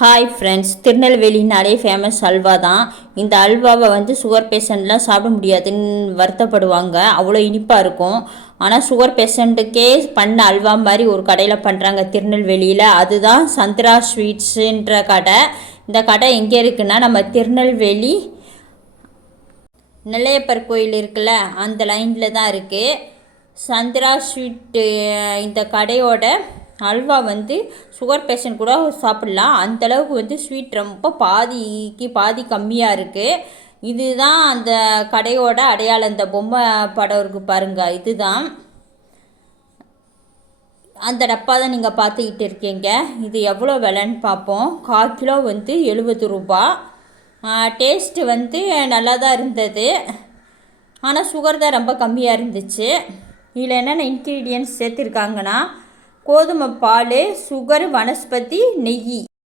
Hi friends, திருநெல்வேலினாலே famous halwa தான். இந்த அல்வாவை sugar பேஷண்ட்லாம் சாப்பிட முடியாதுன்னு வருத்தப்படுவாங்க, அவ்வளோ இனிப்பாக இருக்கும். ஆனால் சுகர் பேஷண்ட்டுக்கே பண்ண அல்வா மாதிரி ஒரு கடையில் பண்ணுறாங்க திருநெல்வேலியில். அதுதான் சந்திரா ஸ்வீட்ஸுன்ற கடை. இந்த கடை எங்கே இருக்குன்னா நம்ம திருநெல்வேலி நெல்லையப்பர் கோயில் இருக்குல்ல, அந்த லைனில் தான் இருக்குது சந்திரா ஸ்வீட்டு. இந்த கடையோட அல்வா சுகர் பேஷண்ட் கூட சாப்பிட்லாம். அந்தளவுக்கு ஸ்வீட் ரொம்ப பாதிக்கு பாதி கம்மியாக இருக்குது. இதுதான் அந்த கடையோட அடையாளம். இந்த பொம்மை படம் இருக்குது பாருங்கள், இதுதான் அந்த டப்பா தான் நீங்கள் பார்த்துக்கிட்டு இருக்கீங்க. இது எவ்வளோ விலைன்னு பார்ப்போம். 1/4 கிலோ 70 ரூபா. டேஸ்ட்டு நல்லா தான் இருந்தது, ஆனால் சுகர் தான் ரொம்ப கம்மியாக இருந்துச்சு. இதில் என்னென்ன இன்க்ரீடியன்ட்ஸ் சேர்த்துருக்காங்கன்னா கோதுமை பால், சுகர், வனஸ்பதி, நெய்.